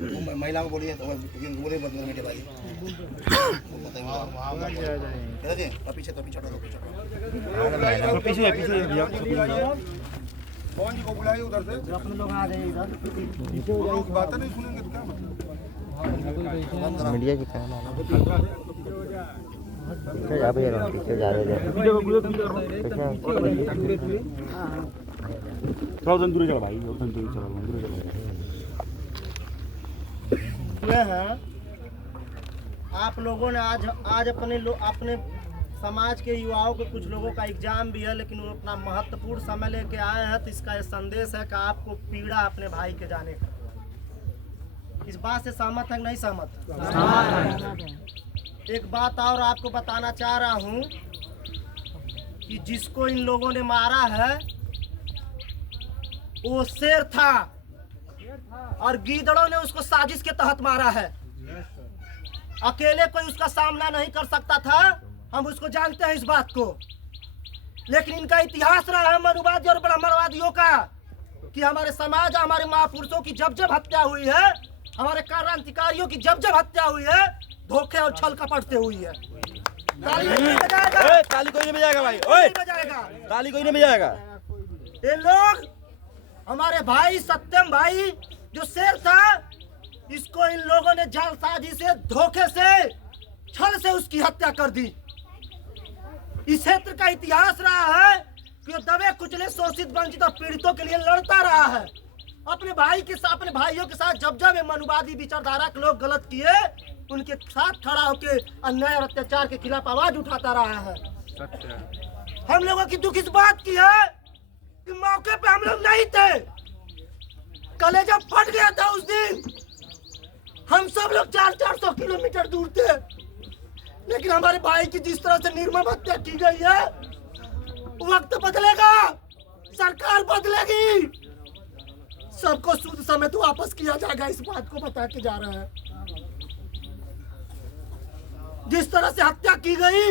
महिला को बोलिए तो बोले बदल मेरे भाई पीछे तो पीछे कौन जी को बुलाए उधर से अपने लोग आ रहे इधर लोग बातें नहीं सुनेंगे तो क्या मीडिया की काम है जा भैया पीछे जा रहे थे थोड़ा दूर चलो भाई दूर चलो हैं आप लोगों ने आज अपने समाज के युवाओं के कुछ लोगों का एग्जाम भी है, लेकिन वो अपना महत्वपूर्ण समय लेके आए हैं। तो इसका ये संदेश है कि आपको पीड़ा अपने भाई के जाने का। इस बात से सहमत है नहीं सहमत? एक बात और आपको बताना चाह रहा हूँ कि जिसको इन लोगों ने मारा है वो शेर था और गीदड़ों ने उसको साजिश के तहत मारा है। अकेले कोई उसका सामना नहीं कर सकता था, हम उसको जानते हैं इस बात को। लेकिन इनका इतिहास रहा है मनुवादी और ब्राह्मणवादियों का कि हमारे समाज हमारे महापुरुषों की जब जब हत्या हुई है, हमारे क्रांतिकारियों की जब जब हत्या हुई है, धोखे और छल कपट से हुई है। ताली नहीं बजाएगा, ताली कोई नहीं बजाएगा भाई, ताली कोई नहीं बजाएगा। ये लोग हमारे भाई सत्यम भाई जो शेर था, इसको इन लोगों ने जालसाजी से धोखे से छल से उसकी हत्या कर दी। इस क्षेत्र का इतिहास रहा है कि वो दबे कुचले शोषित वंचित और पीड़ितों के लिए लड़ता रहा है। अपने भाइयों के साथ जब जब ये मनुवादी विचारधारा के लोग गलत किए, उनके साथ खड़ा होकर अन्याय और अत्याचार के खिलाफ आवाज उठाता रहा है। हम लोगों की दुख इस बात की है कि मौके पे हम लोग नहीं थे। कलेजा फट गया था उस दिन। हम सब लोग 400 किलोमीटर दूर थे, लेकिन हमारे भाई की जिस तरह से निर्मम हत्या की गई है, वक्त बदलेगा, सरकार बदलेगी, सबको शुद्ध समय तो वापस किया जाएगा। इस बात को बता के जा रहे हैं। जिस तरह से हत्या की गई,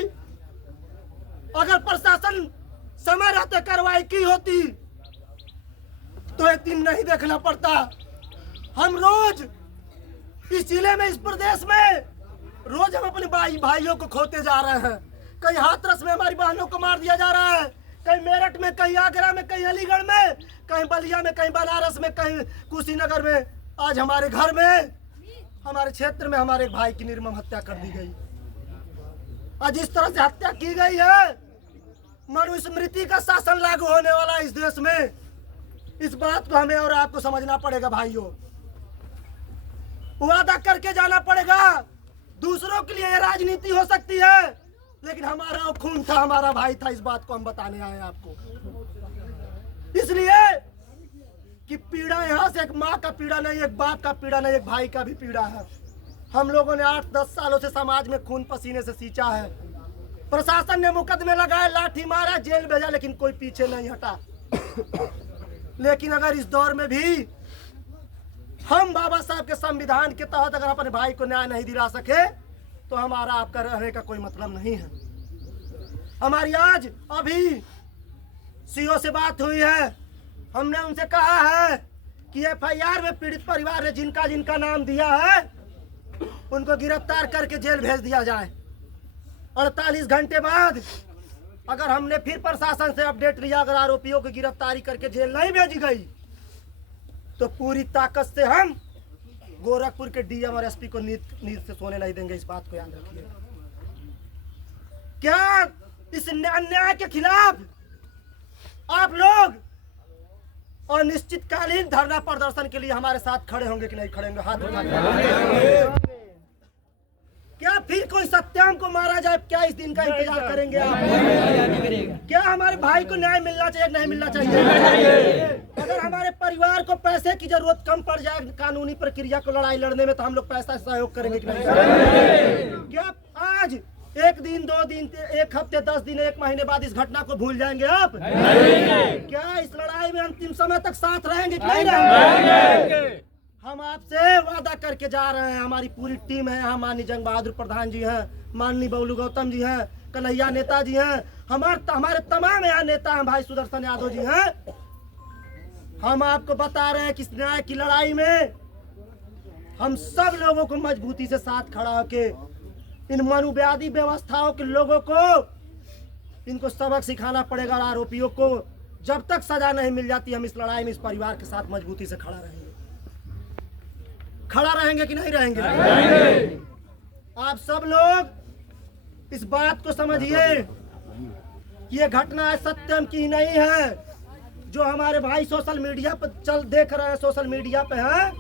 अगर प्रशासन समय रहते कार्रवाई की होती तो एक दिन नहीं देखना पड़ता। हम रोज इस जिले में, इस प्रदेश में रोज हम अपने भाइयों को खोते जा रहे हैं। कहीं हाथरस में हमारी बहनों को मार दिया जा रहा है, कहीं मेरठ में, कहीं आगरा में, कहीं अलीगढ़ में, कहीं बलिया में, कहीं बनारस में, कहीं कुशीनगर में। आज हमारे घर में, हमारे क्षेत्र में हमारे भाई की निर्मम हत्या कर दी गई। आज इस तरह से हत्या की गई है, मनुस्मृति का शासन लागू होने वाला इस देश में। इस बात को हमें और आपको समझना पड़ेगा भाइयों। वादा करके जाना पड़ेगा। दूसरों के लिए ये राजनीति हो सकती है, लेकिन हमारा वो खून था, हमारा भाई था। इस बात को हम बताने आए हैं आपको, इसलिए कि पीड़ा यहाँ से एक माँ का पीड़ा नहीं, एक बाप का पीड़ा नहीं, एक भाई का भी पीड़ा है। हम लोगों ने 8-10 सालों से समाज में खून पसीने से सींचा है। प्रशासन ने मुकदमे लगाए, लाठी मारा, जेल भेजा, लेकिन कोई पीछे नहीं हटा। लेकिन अगर इस दौर में भी हम बाबा साहब के संविधान के तहत अगर अपने भाई को न्याय नहीं दिला सके, तो हमारा आपका रहने का कोई मतलब नहीं है। हमारी आज अभी सीओ से बात हुई है। हमने उनसे कहा है कि FIR में पीड़ित परिवार ने जिनका जिनका नाम दिया है, उनको गिरफ्तार करके जेल भेज दिया जाए। 48 घंटे बाद अगर हमने फिर प्रशासन से अपडेट लिया, अगर आरोपियों की गिरफ्तारी करके जेल नहीं भेजी गई, तो पूरी ताकत से हम गोरखपुर के DM और SP को नींद से सोने नहीं देंगे। इस बात को याद रखिए। क्या इस अन्याय के खिलाफ आप लोग अनिश्चितकालीन धरना प्रदर्शन के लिए हमारे साथ खड़े होंगे कि नहीं खड़े होंगे? हाथ उठा के। क्या फिर कोई सत्यम को मारा जाए, क्या इस दिन का इंतजार करेंगे आप? क्या हमारे भाई को न्याय मिलना चाहिए, नहीं मिलना चाहिए? अगर हमारे परिवार को पैसे की जरूरत कम पड़ जाए कानूनी प्रक्रिया को लड़ाई लड़ने में, तो हम लोग पैसा सहयोग करेंगे कि नहीं? क्या आज 1 दिन, 2 दिन, 1 हफ्ते, 10 दिन, 1 महीने बाद इस घटना को भूल जाएंगे आप? क्या इस लड़ाई में अंतिम समय तक साथ रहेंगे कि नहीं रहेंगे? हम आपसे वादा करके जा रहे हैं। हमारी पूरी टीम है यहाँ। माननीय जंग बहादुर प्रधान जी हैं, माननीय बबलू गौतम जी हैं, कन्हैया नेता जी हैं, हमारे तमाम यहाँ नेता हैं, भाई सुदर्शन यादव जी हैं। हम आपको बता रहे हैं कि न्याय की लड़ाई में हम सब लोगों को मजबूती से साथ खड़ा होके इन मनुवादी व्यवस्थाओं के लोगों को इनको सबक सिखाना पड़ेगा। और आरोपियों को जब तक सजा नहीं मिल जाती हम इस लड़ाई में इस परिवार के साथ मजबूती से खड़ा रहेंगे कि नहीं रहेंगे? आप सब लोग इस बात को समझिए, ये घटना सत्यम की नहीं है। जो हमारे भाई सोशल मीडिया पर देख रहे हैं, सोशल मीडिया पे है,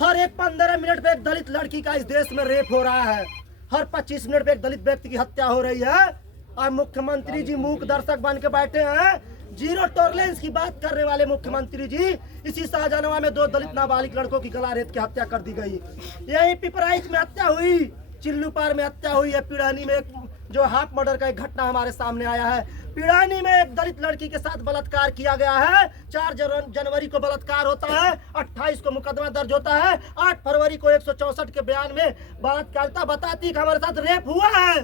हर एक 15 मिनट पे एक दलित लड़की का इस देश में रेप हो रहा है, हर 25 मिनट पे एक दलित व्यक्ति की हत्या हो रही है। और मुख्यमंत्री जी मूक दर्शक बन के बैठे हैं। जीरो टॉलरेंस की बात करने वाले मुख्यमंत्री जी, इसी शाहजहां में 2 दलित नाबालिग लड़कों की गला रेत की हत्या कर दी गई। यही पिपराइच में हत्या हुई, चिल्लूपार में हत्या हुई है, पिड़ानी में एक जो हाफ मर्डर का एक घटना हमारे सामने आया है। पिड़ानी में एक दलित लड़की के साथ बलात्कार किया गया है। 4 जनवरी को बलात्कार होता है, 28 को मुकदमा दर्ज होता है, 8 फरवरी को 164 के बयान में बलात्कारिता बताती कि हमारे साथ रेप हुआ है।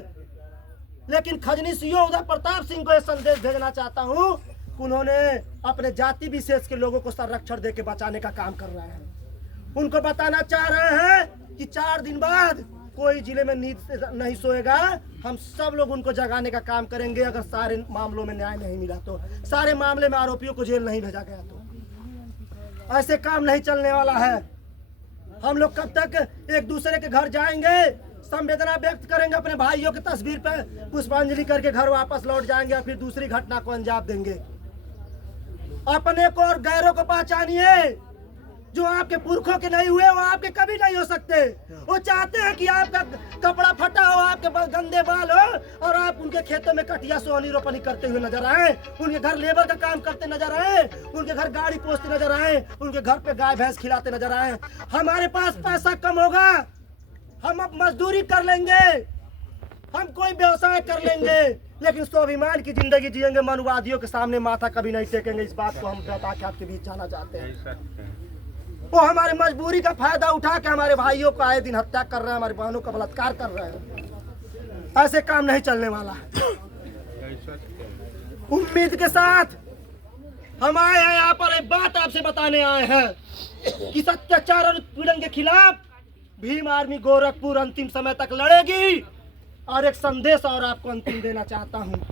लेकिन खजनी सीओ उदय प्रताप सिंह को यह संदेश भेजना चाहता हूँ, उन्होंने अपने जाति विशेष के लोगों को संरक्षण देके बचाने का काम कर रहे हैं। उनको बताना चाह रहे हैं कि 4 दिन बाद कोई जिले में नींद से नहीं सोएगा। हम सब लोग उनको जगाने का काम करेंगे। अगर सारे मामलों में न्याय नहीं मिला तो, सारे मामले में आरोपियों को जेल नहीं भेजा गया तो ऐसे काम नहीं चलने वाला है। हम लोग कब तक एक दूसरे के घर जाएंगे, संवेदना व्यक्त करेंगे, अपने भाइयों की तस्वीर पर पुष्पांजलि करके घर वापस लौट जाएंगे और फिर दूसरी घटना को अंजाम देंगे। अपने को और गैरों को पहचानिए। जो आपके पुरखों के नहीं हुए वो आपके कभी नहीं हो सकते। वो चाहते हैं कि आपका कपड़ा फटा हो, आपके गंदे बाल हो और आप उनके खेतों में कटिया सोहनी रोपनी करते हुए नजर आए, उनके घर लेबर का काम करते नजर आए, उनके घर गाड़ी पोछते नजर आए, उनके घर पे गाय भैंस खिलाते नजर आए। हमारे पास पैसा कम होगा, हम अब मजदूरी कर लेंगे, हम कोई व्यवसाय कर लेंगे, लेकिन स्वाभिमान की जिंदगी जिएंगे। मनुवादियों के सामने माथा कभी नहीं टेकेंगे। इस बात को हम बता के आपके बीच जाना चाहते हैं। वो हमारी मजबूरी का फायदा उठा के हमारे भाइयों को आए दिन हत्या कर रहे हैं, हमारी बहनों का बलात्कार कर रहे हैं। ऐसे काम नहीं चलने वाला। उम्मीद के साथ हम आए हैं यहाँ पर, एक बात आपसे बताने आए हैं कि अत्याचार और उत्पीड़न के खिलाफ भीम आर्मी गोरखपुर अंतिम समय तक लड़ेगी। और एक संदेश और आपको अंतिम देना चाहता हूँ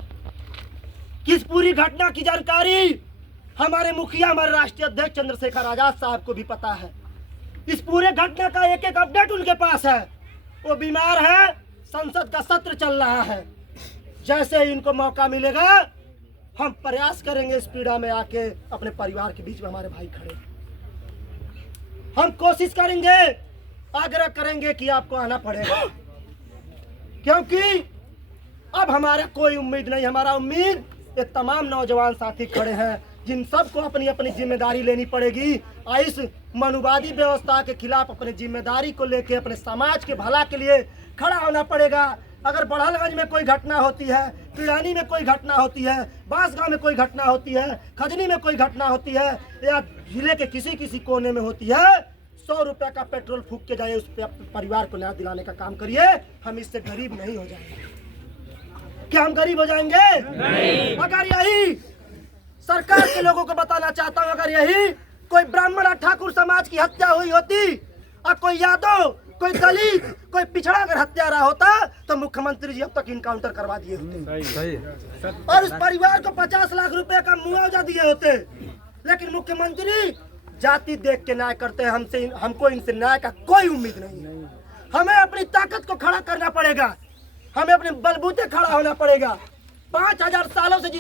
कि इस पूरी घटना की जानकारी हमारे मुखिया, हमारे राष्ट्रीय अध्यक्ष चंद्रशेखर आजाद साहब को भी पता है। इस पूरे घटना का एक एक अपडेट उनके पास है। वो बीमार है, संसद का सत्र चल रहा है। जैसे ही इनको मौका मिलेगा हम प्रयास करेंगे इस पीड़ा में आके अपने परिवार के बीच में हमारे भाई खड़े। हम कोशिश करेंगे, आग्रह करेंगे कि आपको आना पड़ेगा, क्योंकि अब हमारा कोई उम्मीद नहीं। हमारा उम्मीद ये तमाम नौजवान साथी खड़े हैं जिन सबको अपनी अपनी जिम्मेदारी लेनी पड़ेगी और इस मनुवादी व्यवस्था के खिलाफ अपनी जिम्मेदारी को लेकर अपने समाज के भला के लिए खड़ा होना पड़ेगा। अगर बड़हलगंज में कोई घटना होती है, पिड़ानी में कोई घटना होती है, बांसगांव में कोई घटना होती है, खजनी में कोई घटना होती है या जिले के किसी कोने में होती है, 100 रुपये का पेट्रोल फूंक के जाए, उस परिवार को न्याय दिलाने का काम करिए। हम इससे गरीब नहीं हो जाएंगे। क्या हम गरीब हो जाएंगे? नहीं। अगर यही सरकार के लोगों को बताना चाहता हूँ, अगर यही कोई ब्राह्मण और ठाकुर समाज की हत्या हुई होती और कोई यादव, कोई दलित, कोई पिछड़ा अगर हत्यारा होता तो मुख्यमंत्री जी अब तक इनकाउंटर करवा दिए होते और उस परिवार को 50 लाख रुपए का मुआवजा दिए होते। लेकिन मुख्यमंत्री जाति देख के न्याय करते हैं। हमको इनसे न्याय का कोई उम्मीद नहीं है। हमें अपनी ताकत को खड़ा करना पड़ेगा, हमें अपने बलबूते खड़ा होना पड़ेगा। 5000 सालों से